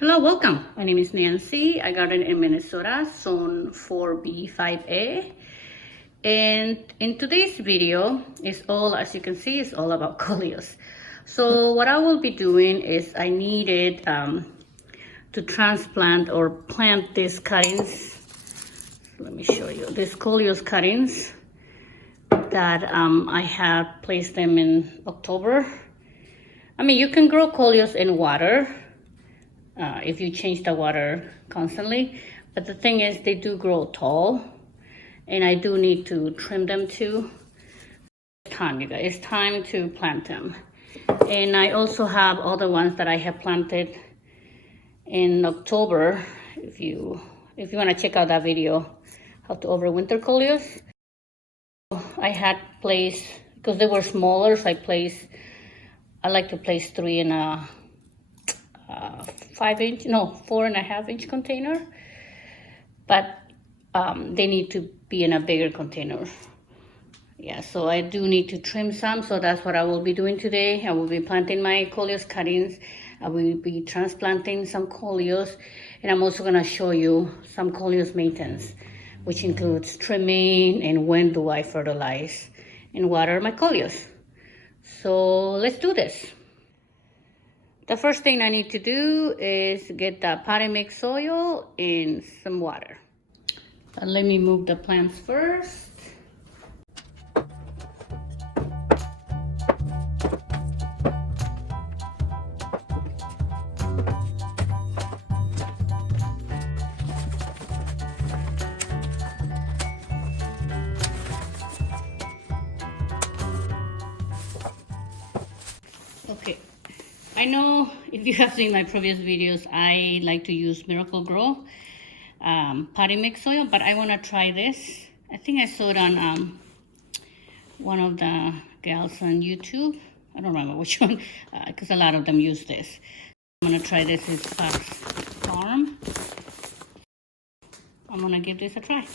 Hello, welcome. My name is Nancy. I garden in Minnesota, zone 4B5A. And in today's video, is all, as you can see, is all about coleus. So what I will be doing is I needed to transplant or plant these cuttings. Let me show you. These coleus cuttings that I have placed them in October. I mean, you can grow coleus in water. If you change the water constantly, but the thing is they do grow tall and I do need to trim them too. It's time, you guys, it's time to plant them. And I also have other ones that I have planted in October. If you want to check out that video, how to overwinter coleus. I had placed, because they were smaller, so I like to place 3 in a 4.5 inch container, but they need to be in a bigger container. Yeah, so I do need to trim some, so that's what I will be doing today. I will be planting my coleus cuttings. I will be transplanting some coleus, and I'm also gonna show you some coleus maintenance, which includes trimming and when do I fertilize and water my coleus. So let's do this. The first thing I need to do is get the potting mix soil in some water. Let me move the plants first. Okay. I know if you have seen my previous videos, I like to use Miracle Grow potting mix soil, but I want to try this. I think I saw it on one of the gals on YouTube. I don't remember which one, because a lot of them use this. I'm going to try this. It's Fox Farm. I'm going to give this a try.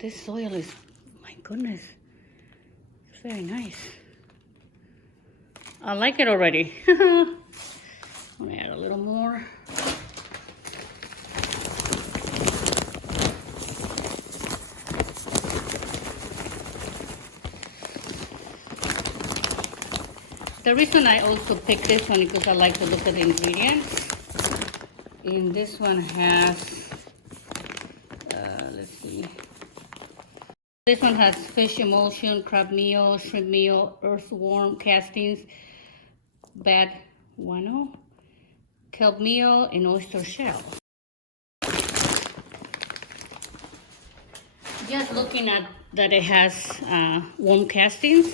This soil is, my goodness, it's very nice. I like it already. I'm gonna add a little more. The reason I also picked this one is because I like to look at the ingredients. And this one has, let's see. This one has fish emulsion, crab meal, shrimp meal, earthworm castings, bad guano, kelp meal, and oyster shell. Just looking at that it has worm castings,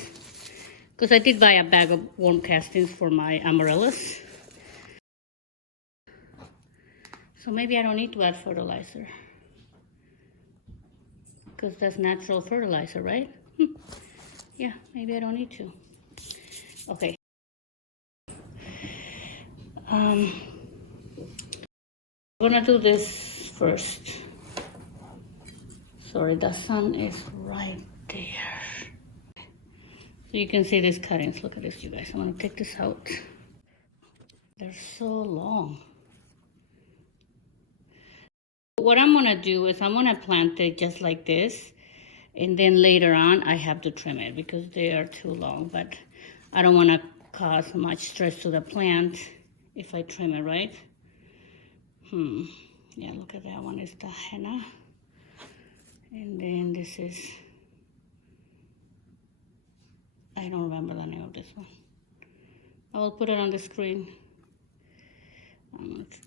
because I did buy a bag of worm castings for my amaryllis. So maybe I don't need to add fertilizer, because that's natural fertilizer, right? Yeah, maybe I don't need to. Okay. I'm gonna do this first. Sorry, the sun is right there. So you can see these cuttings. Look at this, you guys. I'm gonna take this out. They're so long. What I'm gonna do is I'm gonna plant it just like this, and then later on I have to trim it because they are too long, but I don't wanna cause much stress to the plant if I trim it, right? Yeah, look at that one, is the henna. And then this is, I don't remember the name of this one. I will put it on the screen.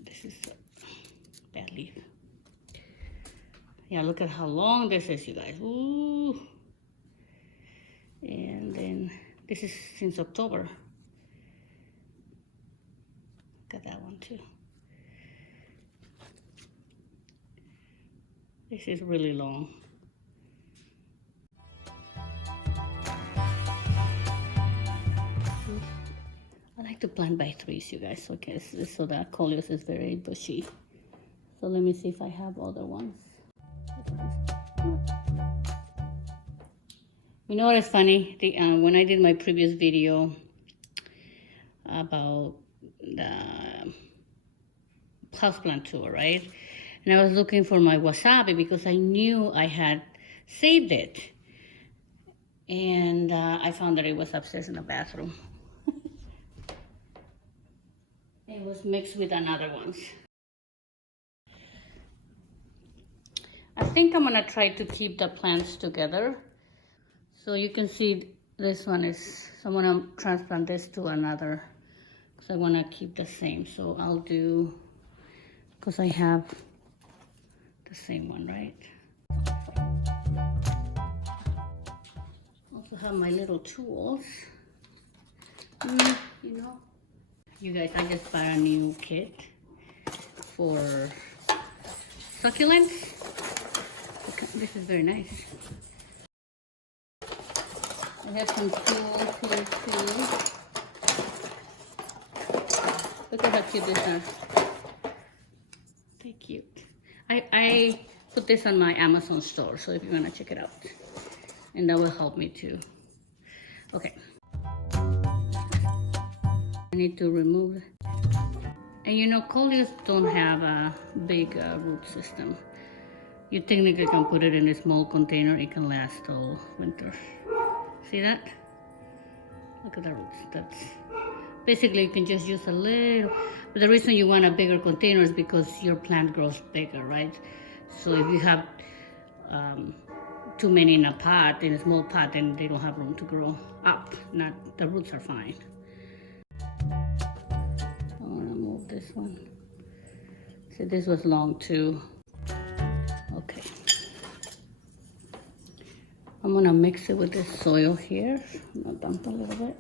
This is a bad leaf. Yeah, look at how long this is, you guys. Ooh. And then this is since October. Look at that one too. This is really long. I like to plant by threes, you guys, okay, so that coleus is very bushy. So let me see if I have other ones. You know what is funny? When I did my previous video about the houseplant tour, right? And I was looking for my wasabi because I knew I had saved it. And I found that it was upstairs in the bathroom. It was mixed with another ones. I think I'm gonna try to keep the plants together. So you can see this one is, so I'm gonna transplant this to another because I wanna keep the same. So I'll do, because I have the same one, right? Also have my little tools. You know, you guys, I just bought a new kit for succulents. This is very nice. I have some tools here too. Look at how cute these are. They're cute. I put this on my Amazon store, so if you want to check it out. And that will help me too. Okay. I need to remove. And you know, Coleus don't have a big root system. You technically can put it in a small container. It can last all winter. See that? Look at the roots. That's basically, you can just use a little. But the reason you want a bigger container is because your plant grows bigger, right? So if you have too many in a pot, in a small pot, then they don't have room to grow up. Not the roots are fine. I want to move this one. See, this was long too. Okay. I'm gonna mix it with this soil here. I'm gonna dump a little bit.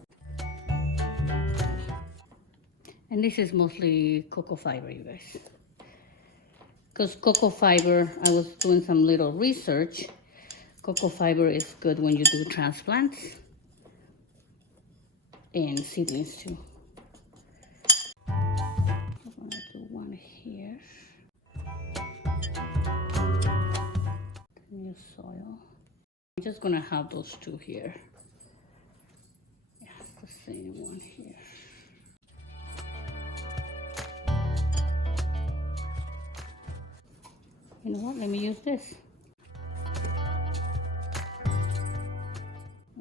And this is mostly cocoa fiber, you guys. Because cocoa fiber, I was doing some little research. Cocoa fiber is good when you do transplants and seedlings too. I'm gonna do one here. New soil. I'm just gonna have those two here. Yeah, the same one here. You know what? Let me use this.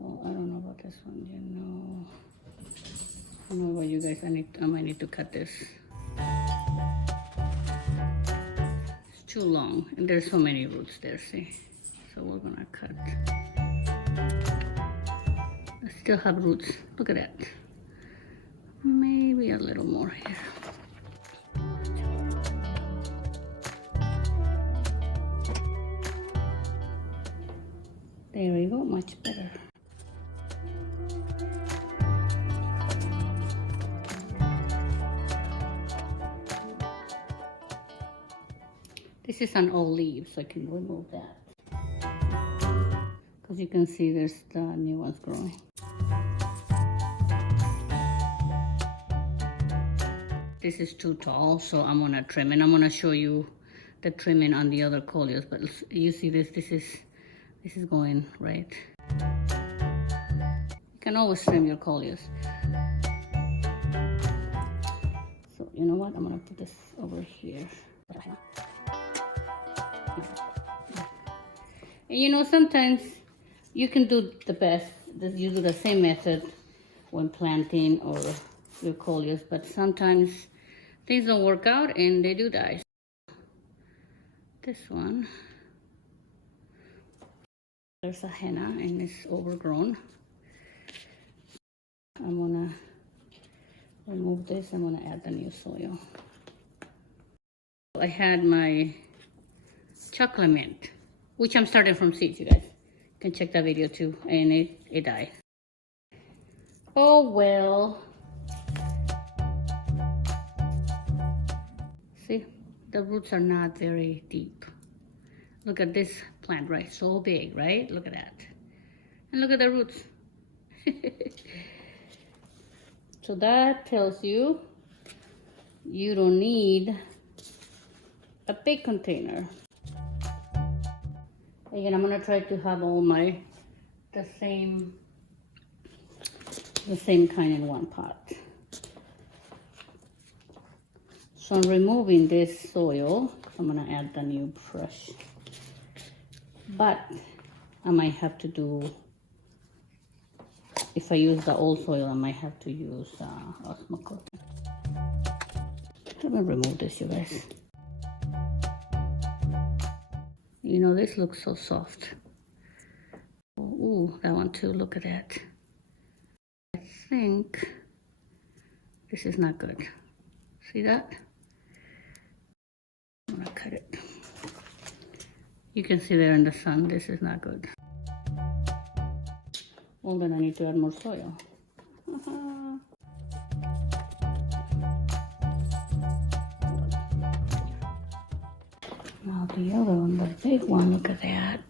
Oh, I don't know about this one. You know, I don't know about you guys. I might need to cut this. It's too long, and there's so many roots there. See, so we're gonna cut. I still have roots. Look at that. Maybe a little more here. There we go, much better. This is an old leaf, so I can remove that. Because you can see there's the new ones growing. This is too tall, so I'm gonna trim, and I'm gonna show you the trimming on the other coleus. But you see this is going right. You can always trim your coleus. So you know what? I'm gonna put this over here. And you know, sometimes you can do the best. You do the same method when planting or your coleus, but sometimes things don't work out and they do die. This one, there's a henna and it's overgrown. I'm gonna remove this. I'm gonna add the new soil. I had my chocolate mint, which I'm starting from seeds, you guys. You can check that video too, and it died. Oh well. See, the roots are not very deep. Look at this plant, right? So big, right? Look at that. And look at the roots. So that tells you you don't need a big container. Again, I'm gonna try to have all the the same kind in one pot. So I'm removing this soil. I'm gonna add the new brush. But I might have to do, if I use the old soil, I might have to use Osmocote. Let me remove this, you guys. You know, this looks so soft. Ooh, that one too, look at that. I think this is not good. See that? I'm gonna cut it. You can see there in the sun, this is not good. Well, then I need to add more soil. Now the other one, the big one, look at that.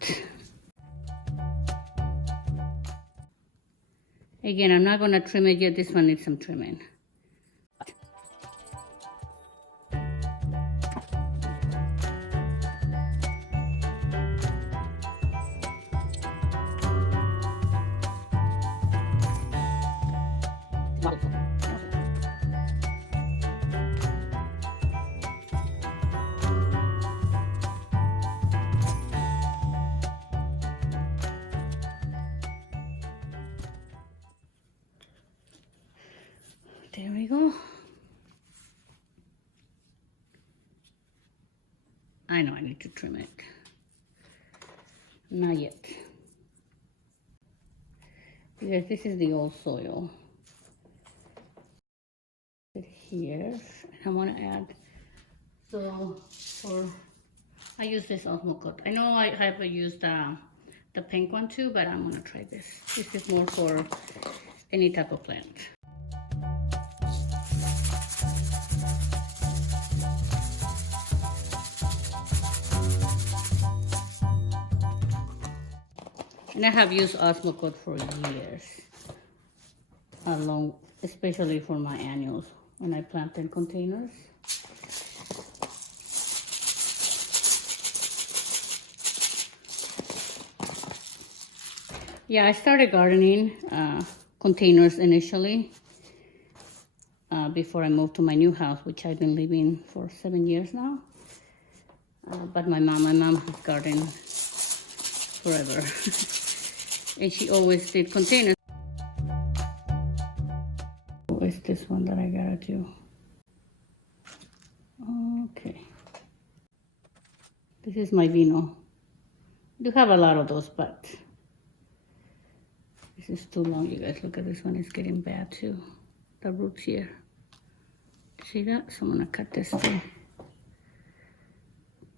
Again, I'm not gonna trim it yet, this one needs some trimming. There we go. I know I need to trim it. Not yet. Because this is the old soil. Here, and I want to add, so I use this Osmocote. I know I have used the pink one too, but I'm gonna try this. This is more for any type of plant. And I have used Osmocote for years, especially for my annuals when I plant in containers. Yeah, I started gardening containers initially before I moved to my new house, which I've been living for 7 years now. But my mom has gardened forever. And she always did containers. Where's this one that I gotta do? Okay. This is my vino. I do have a lot of those, but this is too long, you guys. Look at this one, it's getting bad too. The roots here. See that? So I'm gonna cut this too.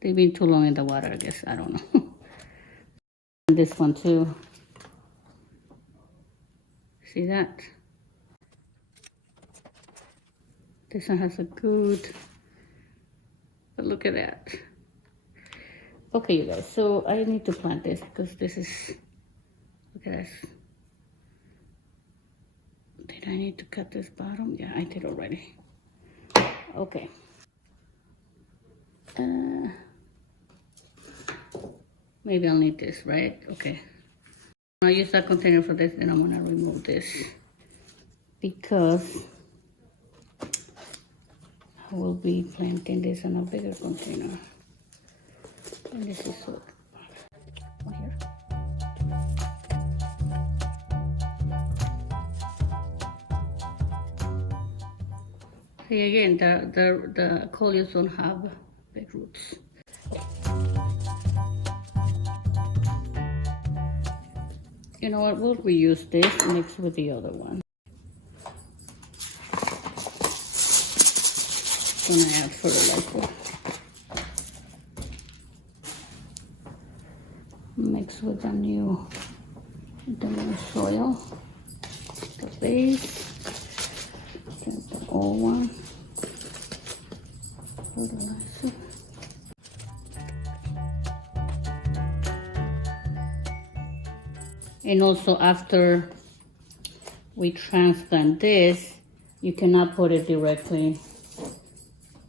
They've been too long in the water, I guess. I don't know. And this one too. See that? This one has a good, but look at that. Okay, you guys, so I need to plant this because this is, look at this. Did I need to cut this bottom? Yeah, I did already. Okay. Maybe I'll need this, right? Okay. I'll use that container for this, then I'm gonna remove this because I will be planting this in a bigger container. And this is what here. See again, the Coleus don't have big roots. You know what, we'll reuse this mixed with the other one. Gonna add fertilizer. Mix with the new soil. The base. Get the old one. Fertilizer. And also after we transplant this, you cannot put it directly.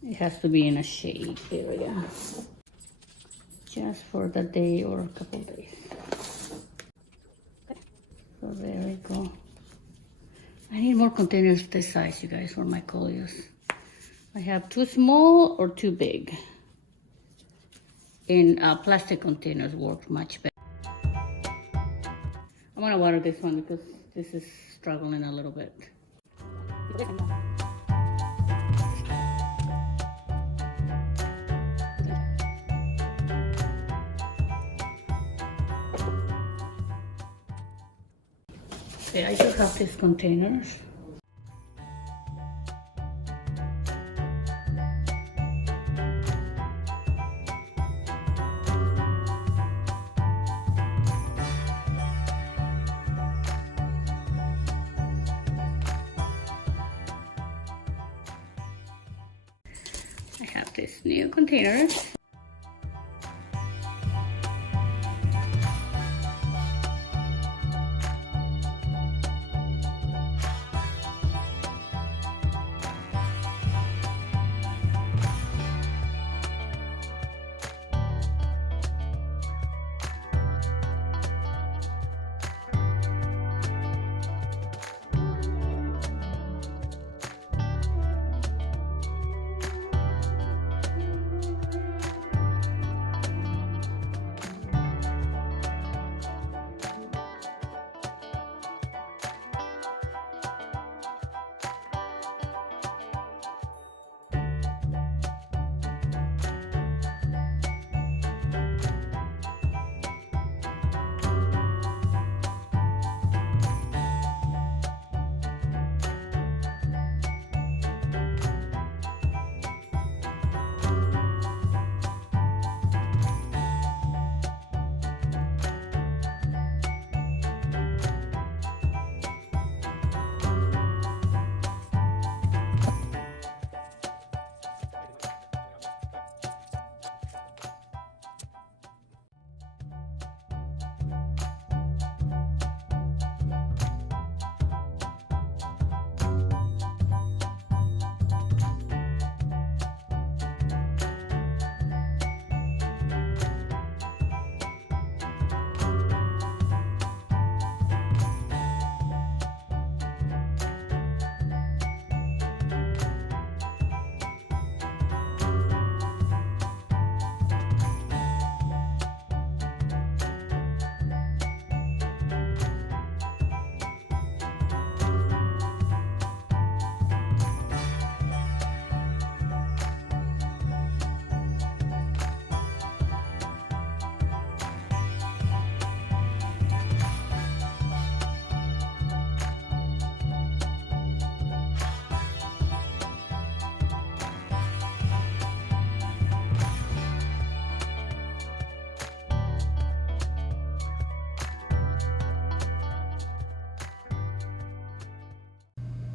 It has to be in a shade area. Just for the day or a couple days. Okay. more containers this size, you guys, for my Coleus. I have too small or too big. In plastic containers work much better. I'm gonna water this one because this is struggling a little bit. Okay, I do have these containers. I have these new containers.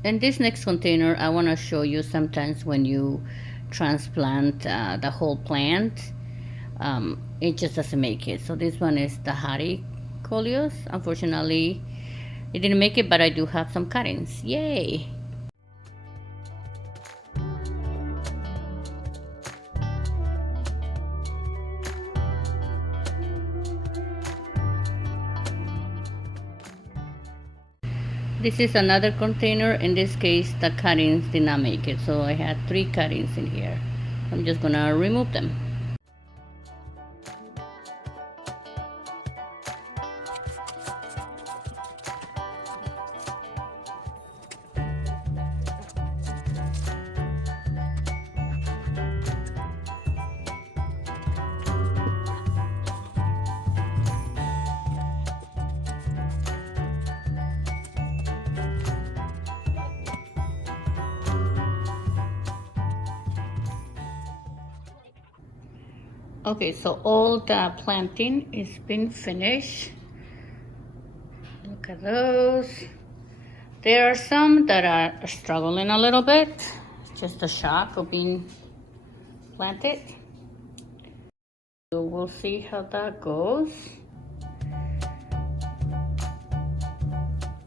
In this next container, I want to show you sometimes when you transplant the whole plant, it just doesn't make it. So this one is the hardy Coleus. Unfortunately, it didn't make it, but I do have some cuttings. Yay! This is another container. In this case, the cuttings did not make it, so I had 3 cuttings in here. I'm just gonna remove them. Okay, so all the planting is been finished. Look at those. There are some that are struggling a little bit. Just a shock of being planted. So we'll see how that goes.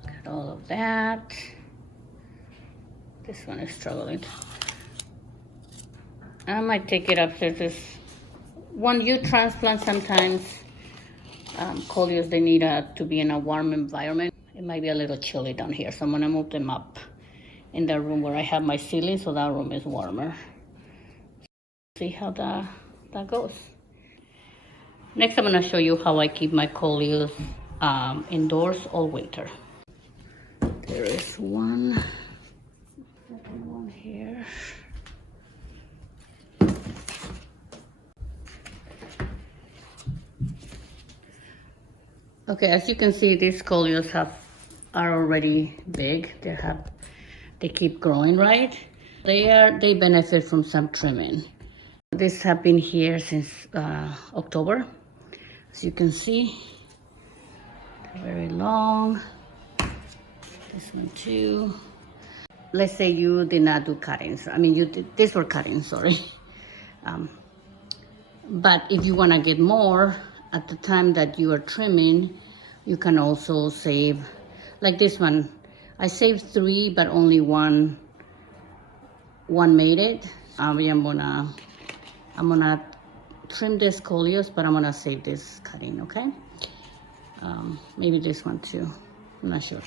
Look at all of that. This one is struggling. I might take it upstairs. When you transplant, sometimes Coleus, they need to be in a warm environment. It might be a little chilly down here, so I'm gonna move them up in the room where I have my ceiling, so that room is warmer. See how that goes. Next, I'm gonna show you how I keep my Coleus indoors all winter. There is one, second one here. Okay, as you can see, these Coleus are already big. They keep growing, right? They benefit from some trimming. This have been here since October. As you can see, they're very long. This one too. Let's say you did not do cuttings. I mean, these were cuttings, sorry. But if you want to get more at the time that you are trimming, you can also save. Like this one, I saved 3, but only one made it. I'm gonna trim this Coleus, but I'm gonna save this cutting, okay? Maybe this one too, I'm not sure.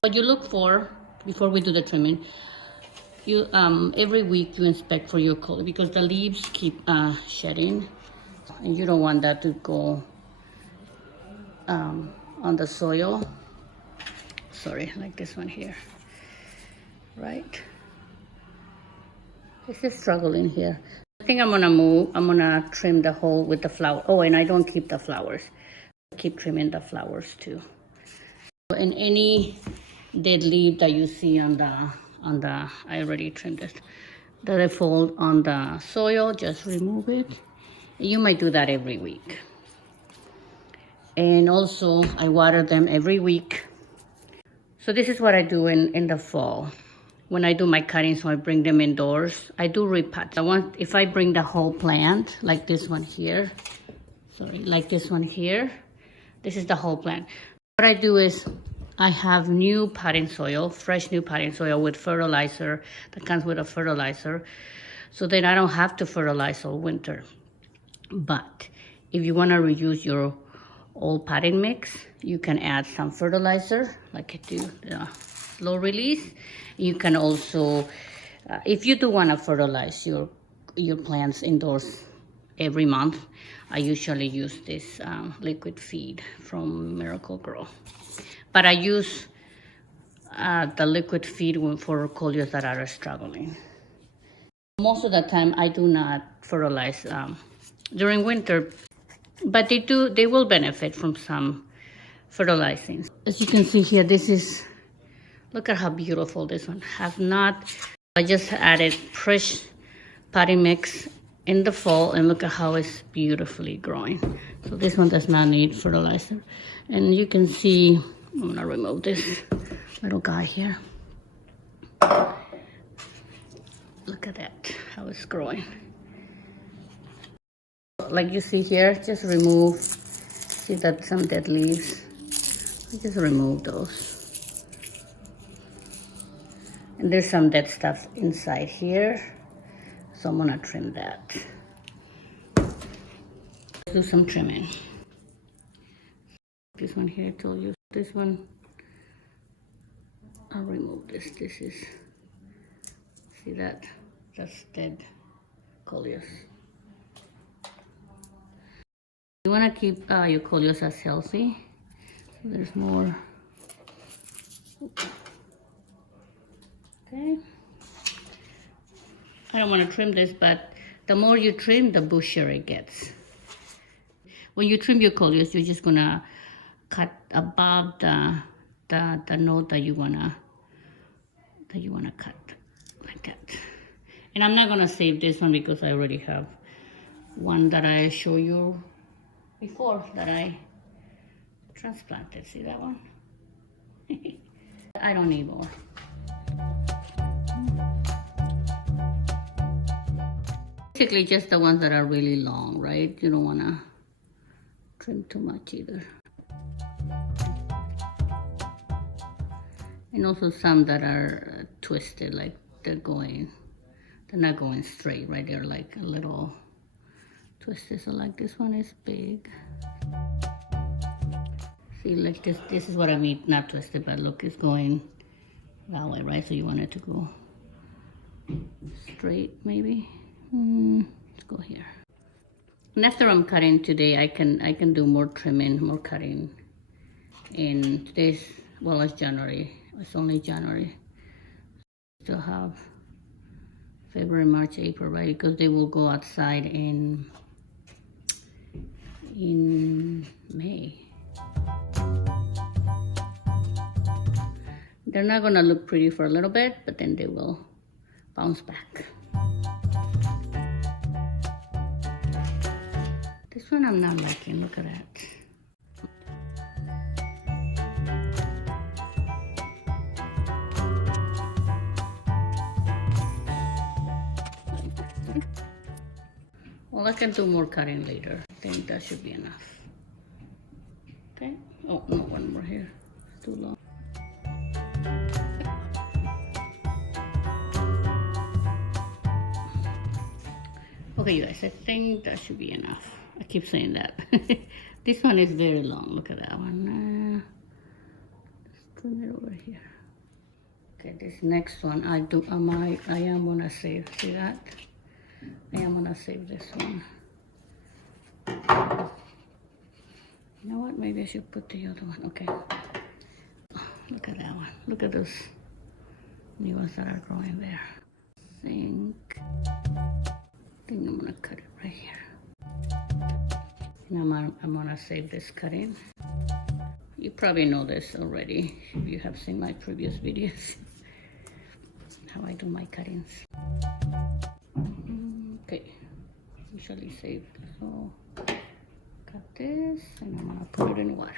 What you look for before we do the trimming, you every week you inspect for your Coleus because the leaves keep shedding, and you don't want that to go on the soil. Sorry, like this one here, right? This is struggling here. I think I'm gonna trim the hole with the flower. Oh, and I don't keep the flowers. I keep trimming the flowers too. And any dead leaf that you see on the, I already trimmed it, that I fall on the soil, just remove it. You might do that every week. And also, I water them every week. So this is what I do in the fall. When I do my cuttings, so I bring them indoors, I do repot. If I bring the whole plant, like this one here, like this one here, this is the whole plant. What I do is, I have new potting soil, fresh new potting soil with fertilizer, that comes with a fertilizer, so then I don't have to fertilize all winter. But if you want to reuse your old potting mix, you can add some fertilizer, like I do, slow release. You can also, if you do want to fertilize your plants indoors every month, I usually use this liquid feed from Miracle-Gro. But I use the liquid feed for Coleus that are struggling. Most of the time, I do not fertilize during winter, but they will benefit from some fertilizing. As you can see here, look at how beautiful this one. I just added fresh potting mix in the fall, and look at how it's beautifully growing. So this one does not need fertilizer. And you can see, I'm gonna remove this little guy here. Look at that, how it's growing. Like you see here, just remove, see that some dead leaves. I just remove those. And there's some dead stuff inside here, so I'm gonna trim that. Do some trimming. This one here, I told you. This one, I'll remove this. This is, see that? That's dead Coleus. You wanna keep your Coleus as healthy. So there's more. Okay. I don't want to trim this, but the more you trim, the bushier it gets. When you trim your Coleus, you're just gonna cut above the node that you wanna cut, like that. And I'm not gonna save this one because I already have one that I show you before that I transplanted. See that one? I don't need more. Basically just the ones that are really long, right? You don't want to trim too much either. And also some that are twisted, like they're not going straight, right? They're like a little twisted. So like this one is big. See, like this is what I mean, not twisted, but look, it's going that way, right? So you want it to go straight, maybe. Let's go here. And after I'm cutting today, I can do more trimming, more cutting. In today's, well, it's January. It's only January. Still have February, March, April, right? Because they will go outside in May. They're not gonna look pretty for a little bit, but then they will bounce back. This one I'm not liking, look at that. Well, I can do more cutting later. I think that should be enough. Okay. Oh, no, one more here. It's too long. Okay, you guys, I think that should be enough. I keep saying that. This one is very long. Look at that one. Let's turn it over here. Okay, this next one I am gonna save. See that? I am gonna save this one. You know what? Maybe I should put the other one. Okay. Oh, look at that one. Look at those new ones that are growing there. I think I'm gonna cut it right here. And I'm gonna save this cutting. You probably know this already if you have seen my previous videos. How I do my cuttings. Okay, usually save. So cut this and I'm gonna put it in water.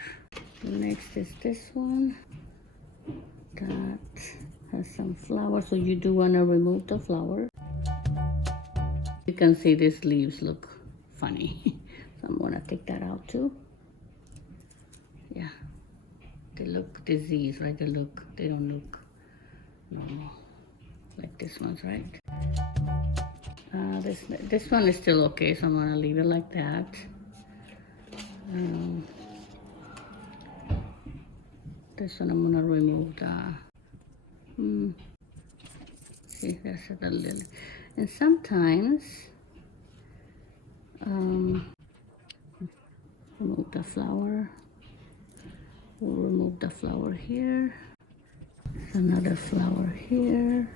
Next is this one that has some flowers. So you do wanna remove the flower. You can see these leaves look funny. So I'm gonna take that out too. Yeah, they look diseased, right? They don't look normal like this one's, right? This one is still okay, so I'm gonna leave it like that. This one I'm gonna remove the. See, there's a little, and sometimes remove the flower. We'll remove the flower here. Another flower here.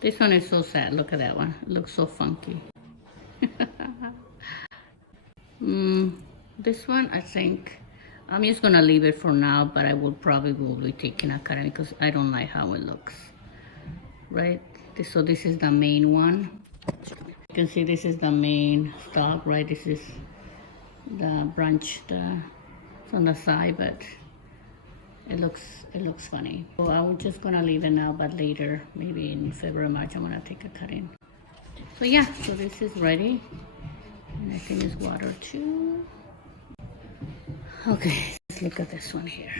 This one is so sad. Look at that one. It looks so funky. This one, I think, I'm just gonna leave it for now, but I will be taking a cut because I don't like how it looks. Right? So this is the main one. You can see this is the main stalk, right? This is the branch, it's on the side, but it looks funny. So I'm just gonna leave it now, but later, maybe in February, March, I'm gonna take a cutting. So yeah, so this is ready. And I think it's water too. Okay, let's look at this one here.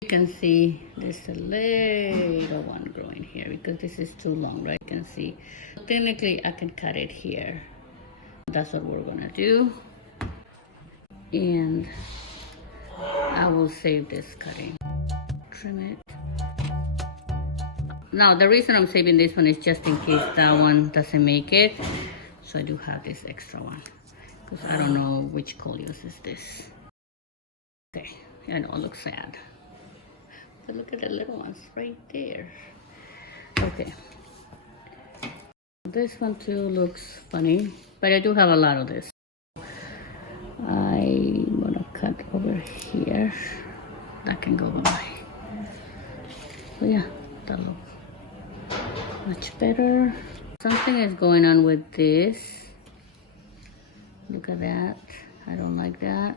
You can see there's a little one growing here because this is too long, right? You can see. So technically, I can cut it here. That's what we're gonna do. And I will save this cutting. Trim it. Now, the reason I'm saving this one is just in case that one doesn't make it. So I do have this extra one because I don't know which Coleus is this. Okay, I know it looks sad. But look at the little ones right there. Okay. This one too looks funny, but I do have a lot of this. I'm gonna cut over here. That can go away. So yeah, that looks much better. Something is going on with this. Look at that. I don't like that.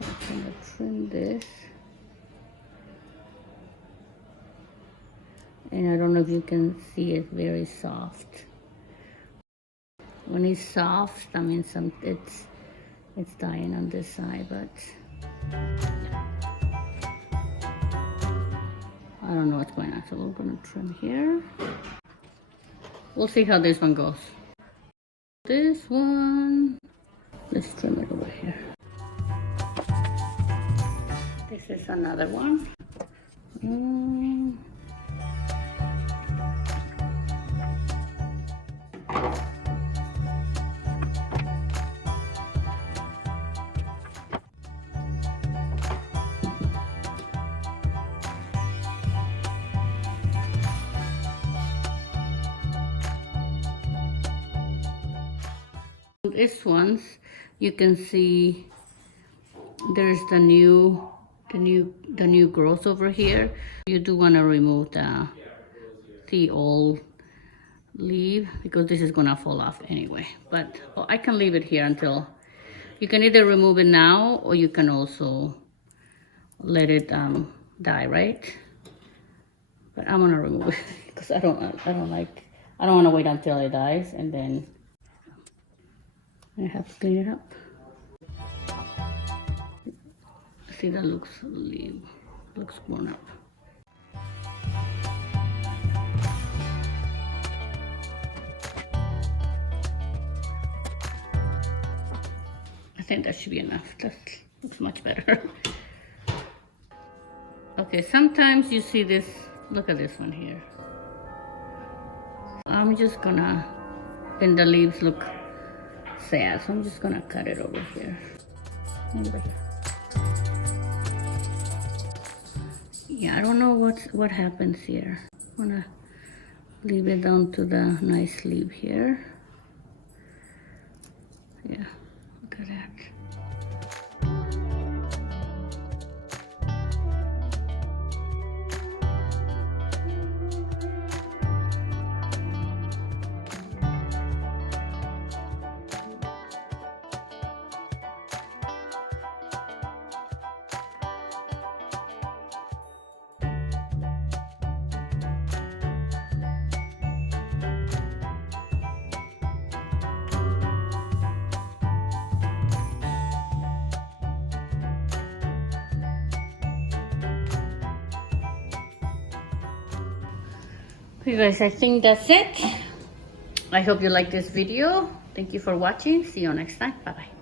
I'm gonna trim this. And I don't know if you can see it's very soft. When it's soft, I mean it's dying on this side, but I don't know what's going on. So we're gonna trim here. We'll see how this one goes. This one, let's trim it over here. This is another one. This ones, you can see there's the new growth over here. You do want to remove the old leaf because this is gonna fall off anyway. But I can leave it here until you can either remove it now or you can also let it die, right? But I'm gonna remove it because I don't want to wait until it dies and then I have to clean it up. See, that looks grown up. I think that should be enough. That looks much better. Okay, sometimes you see this. Look at this one here. I'm just gonna, and the leaves look sad, so I'm just gonna cut it over here. Over here. Yeah, I don't know what happens here. I'm gonna leave it down to the nice leaf here. Yeah, look at that. Okay guys, I think that's it. I hope you like this video. Thank you for watching. See you next time. Bye bye.